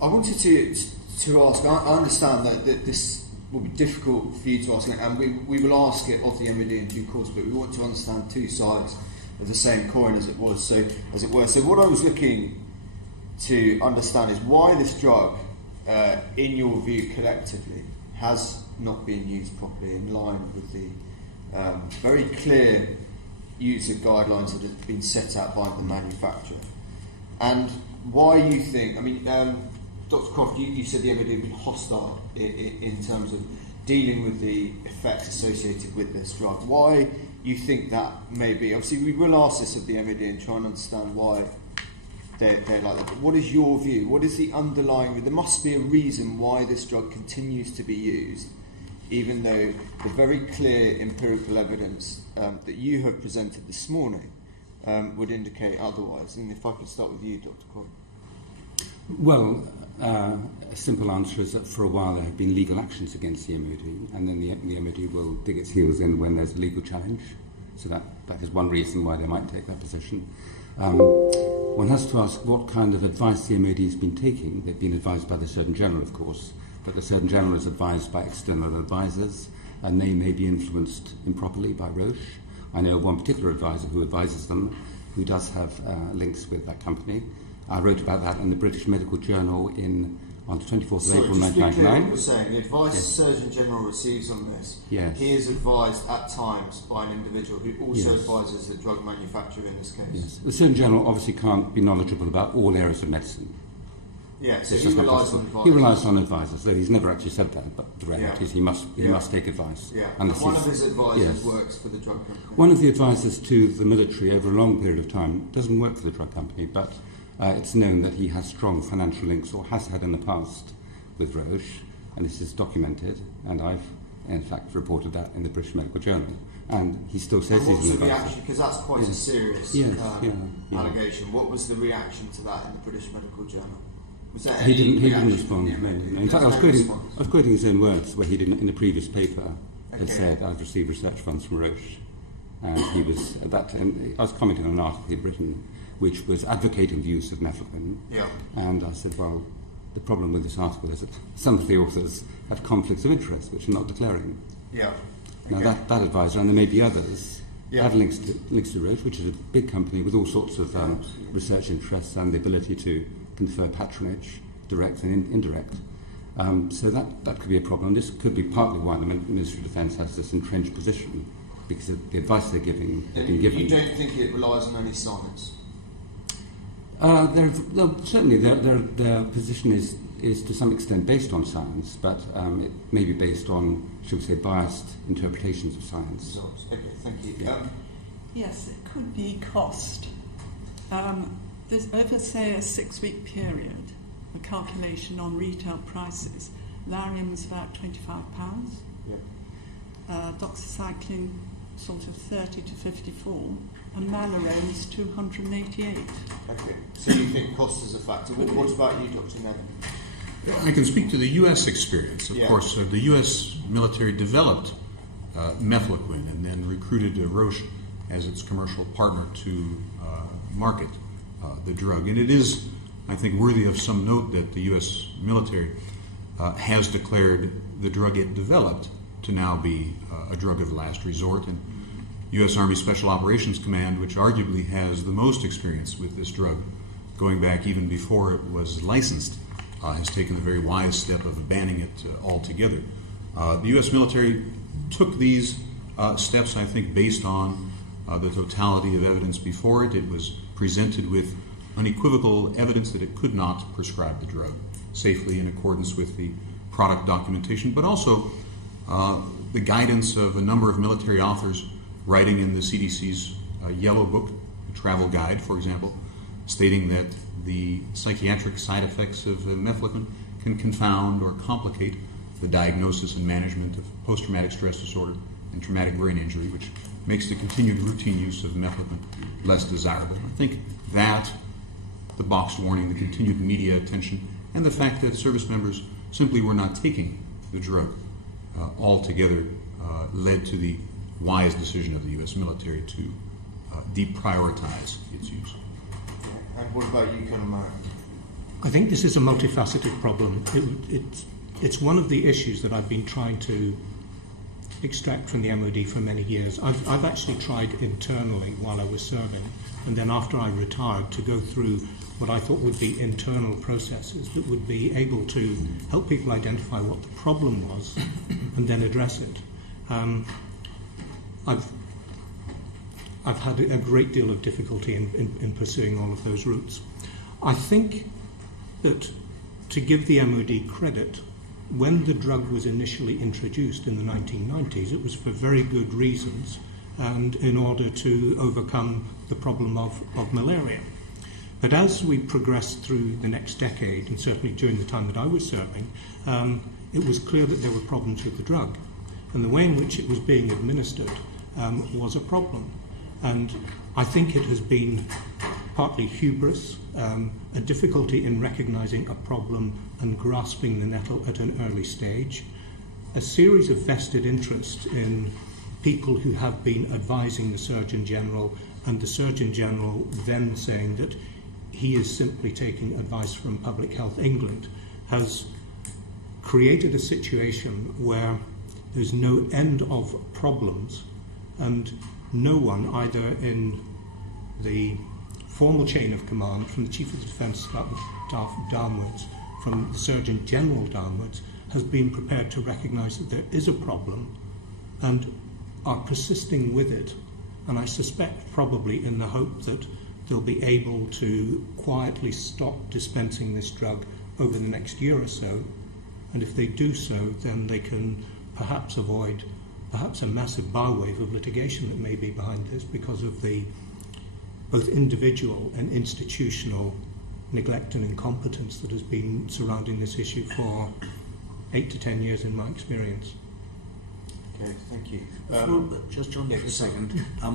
I wanted to ask, I understand that this will be difficult for you to ask, and we will ask it of the MED in due course, but we want to understand two sides of the same coin, as it were. So what I was looking to understand is why this drug, in your view collectively, has not been used properly in line with the very clear user guidelines that have been set out by the manufacturer. And why you think, I mean, Dr. Croft, you said the MED have been hostile in terms of dealing with the effects associated with this drug. Why you think that may be? Obviously, we will ask this of the MED and try and understand why they're like that. But what is your view? What is the underlying? There must be a reason why this drug continues to be used, even though the very clear empirical evidence that you have presented this morning would indicate otherwise. And if I could start with you, Dr. Croft. Well, a simple answer is that for a while there have been legal actions against the MoD, and then the MoD will dig its heels in when there's a legal challenge. So that is one reason why they might take that position. One has to ask what kind of advice the MoD has been taking. They've been advised by the Surgeon General, of course, but the Surgeon General is advised by external advisors, and they may be influenced improperly by Roche. I know of one particular advisor who advises them, who does have links with that company. I wrote about that in the British Medical Journal on the 24th of April 1999. What you're saying, the advice the Surgeon General receives on this, he is advised at times by an individual who also advises the drug manufacturer in this case. Yes. The Surgeon General obviously can't be knowledgeable about all areas of medicine. Yeah, so he relies on advisors. He relies on advisors, though he's never actually said that, but the reality is he must take advice. Yeah. And one of his advisors works for the drug company. One of the advisors to the military over a long period of time doesn't work for the drug company, but it's known that he has strong financial links, or has had in the past, with Roche, and this is documented, and I've in fact reported that in the British Medical Journal. And he still says he's an advisor. Because that's quite a serious allegation. What was the reaction to that in the British Medical Journal? Was there any he didn't respond. No. In fact, I was quoting his own words, where he did in a previous paper had said, "I've received research funds from Roche," and he was at that time. I was commenting on an article he'd written, which was advocating the use of mefloquine. Yeah. And I said, well, the problem with this article is that some of the authors have conflicts of interest, which are not declaring. Yeah. Now that advisor, and there may be others, have links to Roche, which is a big company with all sorts of research interests and the ability to confer patronage, direct and indirect. So that could be a problem. This could be partly why the Ministry of Defence has this entrenched position, because of the advice they're giving has been given. You don't think it relies on any science? Certainly their position is to some extent based on science, but it may be based on, shall we say, biased interpretations of science. Okay, thank you. Yes, it could be cost. There's over, say, a 6-week period, a calculation on retail prices. Lariam was about £25. Yeah. Doxycycline sort of 30 to 54, and Malarane's 288. Okay, so you think cost is a factor. What about you, Dr. Nevin? I can speak to the U.S. experience. Of course, the U.S. military developed mefloquine and then recruited Roche as its commercial partner to market the drug. And it is, I think, worthy of some note that the U.S. military has declared the drug it developed to now be a drug of last resort. And U.S. Army Special Operations Command, which arguably has the most experience with this drug, going back even before it was licensed, has taken the very wise step of banning it altogether. The U.S. military took these steps, I think, based on the totality of evidence before it. It was presented with unequivocal evidence that it could not prescribe the drug safely in accordance with the product documentation, but also the guidance of a number of military authors writing in the CDC's Yellow Book, a travel guide, for example, stating that the psychiatric side effects of mefloquine can confound or complicate the diagnosis and management of post-traumatic stress disorder and traumatic brain injury, which makes the continued routine use of mefloquine less desirable. I think that, the boxed warning, the continued media attention, and the fact that service members simply were not taking the drug altogether led to the wise decision of the U.S. military to deprioritize its use. And what about you, Colonel Murray? I think this is a multifaceted problem. It's one of the issues that I've been trying to extract from the MoD for many years. I've actually tried internally while I was serving, and then after I retired, to go through what I thought would be internal processes that would be able to help people identify what the problem was and then address it. I've had a great deal of difficulty in pursuing all of those routes. I think that, to give the MoD credit, when the drug was initially introduced in the 1990s, it was for very good reasons and in order to overcome the problem of malaria. But as we progressed through the next decade, and certainly during the time that I was serving, it was clear that there were problems with the drug. And the way in which it was being administered was a problem. And I think it has been partly hubris, a difficulty in recognizing a problem and grasping the nettle at an early stage, a series of vested interests in people who have been advising the Surgeon General, and the Surgeon General then saying that he is simply taking advice from Public Health England, has created a situation where there's no end of problems, and no one, either in the formal chain of command, from the Chief of the Defence Staff downwards, from the Surgeon General downwards, has been prepared to recognise that there is a problem and are persisting with it. And I suspect probably in the hope that they'll be able to quietly stop dispensing this drug over the next year or so. And if they do so, then they can perhaps avoid perhaps a massive bow wave of litigation that may be behind this because of the both individual and institutional neglect and incompetence that has been surrounding this issue for 8 to 10 years in my experience. Okay, thank you. Just John, for a second.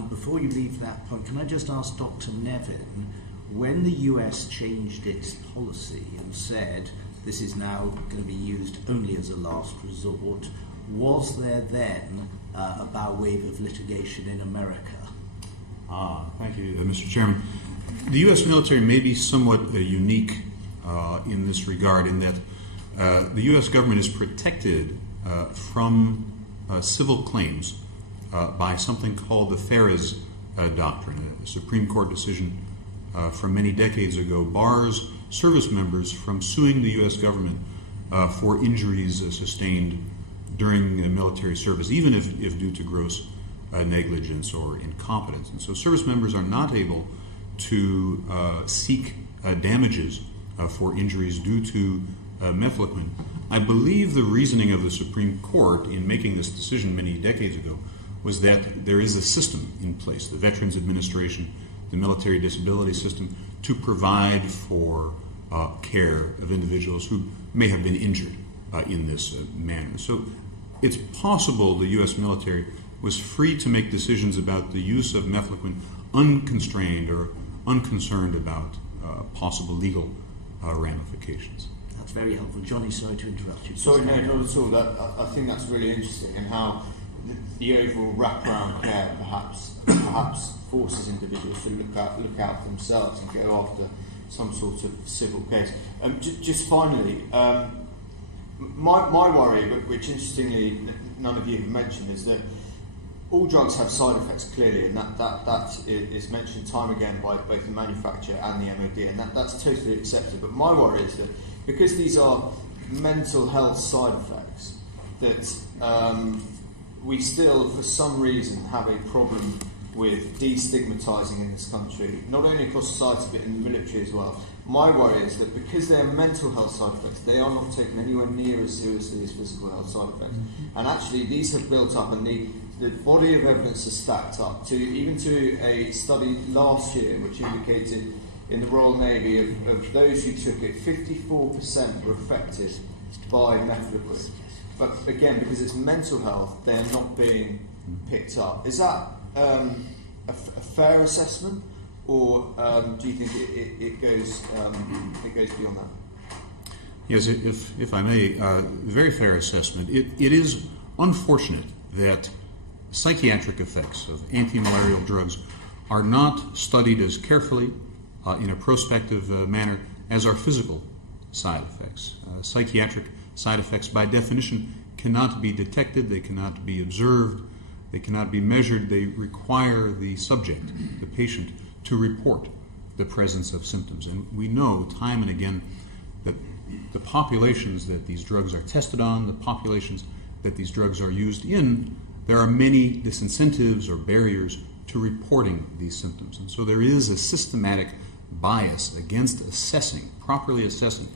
Before you leave that point, can I just ask Dr. Nevin, when the US changed its policy and said this is now going to be used only as a last resort, was there then a bow wave of litigation in America? Thank you, Mr. Chairman. The U.S. military may be somewhat unique in this regard, in that the U.S. government is protected from civil claims by something called the Ferris Doctrine. A Supreme Court decision from many decades ago bars service members from suing the U.S. government for injuries sustained during military service, even if due to gross negligence or incompetence. And so service members are not able to seek damages for injuries due to mefloquine. I believe the reasoning of the Supreme Court in making this decision many decades ago was that there is a system in place, the Veterans Administration, the military disability system, to provide for care of individuals who may have been injured in this manner. So it's possible the U.S. military was free to make decisions about the use of mefloquine unconstrained or unconcerned about possible legal ramifications. That's very helpful. Johnny, sorry to interrupt you. Sorry, no, not at all. I think that's really interesting, and how the overall wraparound care perhaps forces individuals to look out for themselves and go after some sort of civil case. Just finally, my worry, which interestingly none of you have mentioned, is that all drugs have side effects clearly, and that is mentioned time again by both the manufacturer and the MoD, and that's totally accepted. But my worry is that because these are mental health side effects, that we still, for some reason, have a problem with destigmatising in this country, not only across society but in the military as well. My worry is that because they are mental health side effects, they are not taken anywhere near as seriously as physical health side effects. Mm-hmm. And actually, these have built up, and the body of evidence has stacked up to a study last year which indicated in the Royal Navy of those who took it, 54% were affected by mefloquine. But again, because it's mental health, they're not being picked up. Is that a fair assessment, or do you think it goes beyond that? Yes, if I may, very fair assessment. It is unfortunate that psychiatric effects of anti-malarial drugs are not studied as carefully in a prospective manner as are physical side effects. Psychiatric side effects, by definition, cannot be detected, they cannot be observed, they cannot be measured. They require the subject, the patient, to report the presence of symptoms. And we know time and again that the populations that these drugs are tested on, the populations that these drugs are used in, there are many disincentives or barriers to reporting these symptoms. And so there is a systematic bias against properly assessing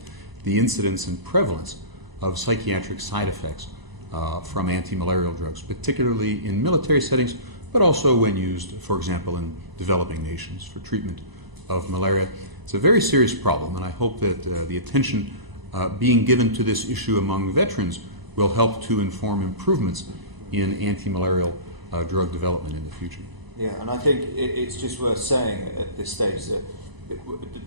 the incidence and prevalence of psychiatric side effects from anti-malarial drugs, particularly in military settings, but also when used, for example, in developing nations for treatment of malaria. It's a very serious problem, and I hope that the attention being given to this issue among veterans will help to inform improvements in anti-malarial drug development in the future. Yeah, and I think it's just worth saying at this stage that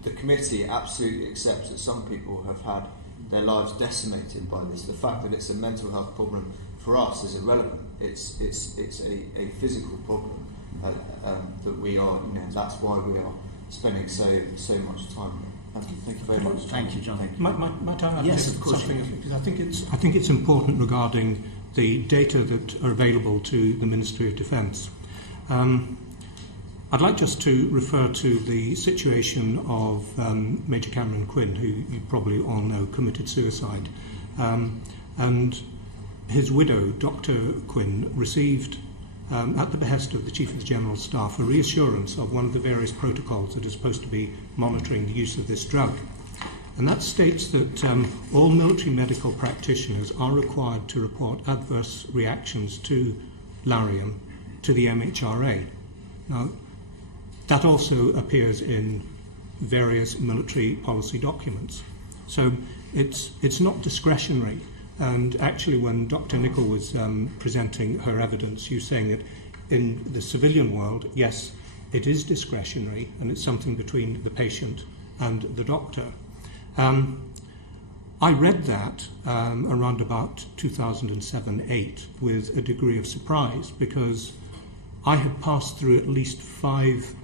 the committee absolutely accepts that some people have had their lives decimated by this. The fact that it's a mental health problem for us is irrelevant. It's a physical problem that we are, that's why we are spending so much time on it. Thank you very much. Thank you, John. Might I add yes, of course. Because I think it's important regarding the data that are available to the Ministry of Defence. I'd like just to refer to the situation of Major Cameron Quinn, who you probably all know committed suicide. And his widow, Dr. Quinn, received, at the behest of the Chief of the General Staff, a reassurance of one of the various protocols that are supposed to be monitoring the use of this drug. And that states that all military medical practitioners are required to report adverse reactions to Lariam to the MHRA. Now, that also appears in various military policy documents. So it's not discretionary. And actually, when Dr. Nicol was presenting her evidence, she was saying that in the civilian world, yes, it is discretionary, and it's something between the patient and the doctor. I read that around about 2007-8 with a degree of surprise, because I had passed through at least 5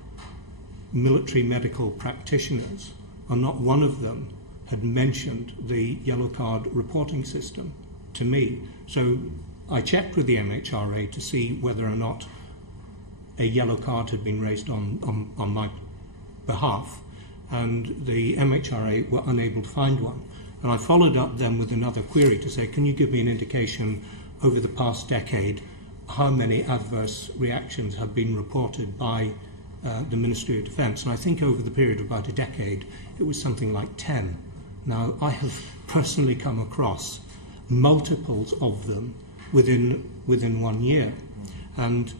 military medical practitioners, and not one of them had mentioned the yellow card reporting system to me. So I checked with the MHRA to see whether or not a yellow card had been raised on my behalf, and the MHRA were unable to find one. And I followed up then with another query to say, can you give me an indication over the past decade how many adverse reactions have been reported by the Ministry of Defence? And I think over the period of about a decade, it was something like 10. Now, I have personally come across multiples of them within 1 year. And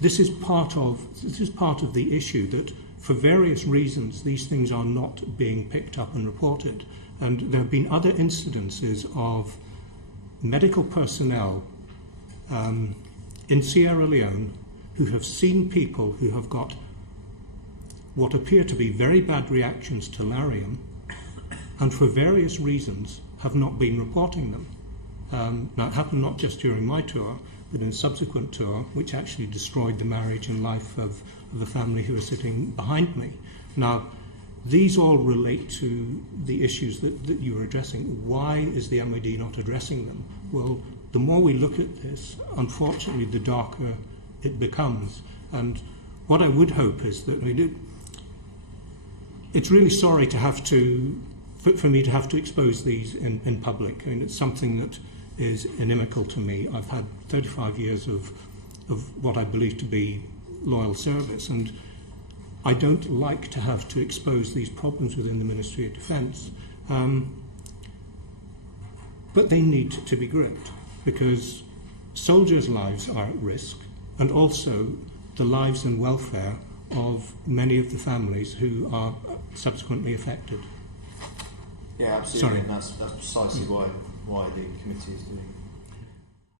this is part of the issue, that for various reasons these things are not being picked up and reported. And there have been other incidences of medical personnel in Sierra Leone who have seen people who have got what appear to be very bad reactions to Lariam, and for various reasons have not been reporting them. Now, it happened not just during my tour, but in a subsequent tour, which actually destroyed the marriage and life of the family who are sitting behind me. Now, these all relate to the issues that you were addressing. Why is the MoD not addressing them? Well, the more we look at this, unfortunately, the darker it becomes. And what I would hope is that it's really sorry to have to, for me to have to expose these in public. I mean, it's something that is inimical to me. I've had 35 years of what I believe to be loyal service, and I don't like to have to expose these problems within the Ministry of Defence. But they need to be gripped, because soldiers' lives are at risk, and also the lives and welfare of many of the families who are subsequently affected. Yeah, absolutely. Sorry. And that's precisely why the committee is doing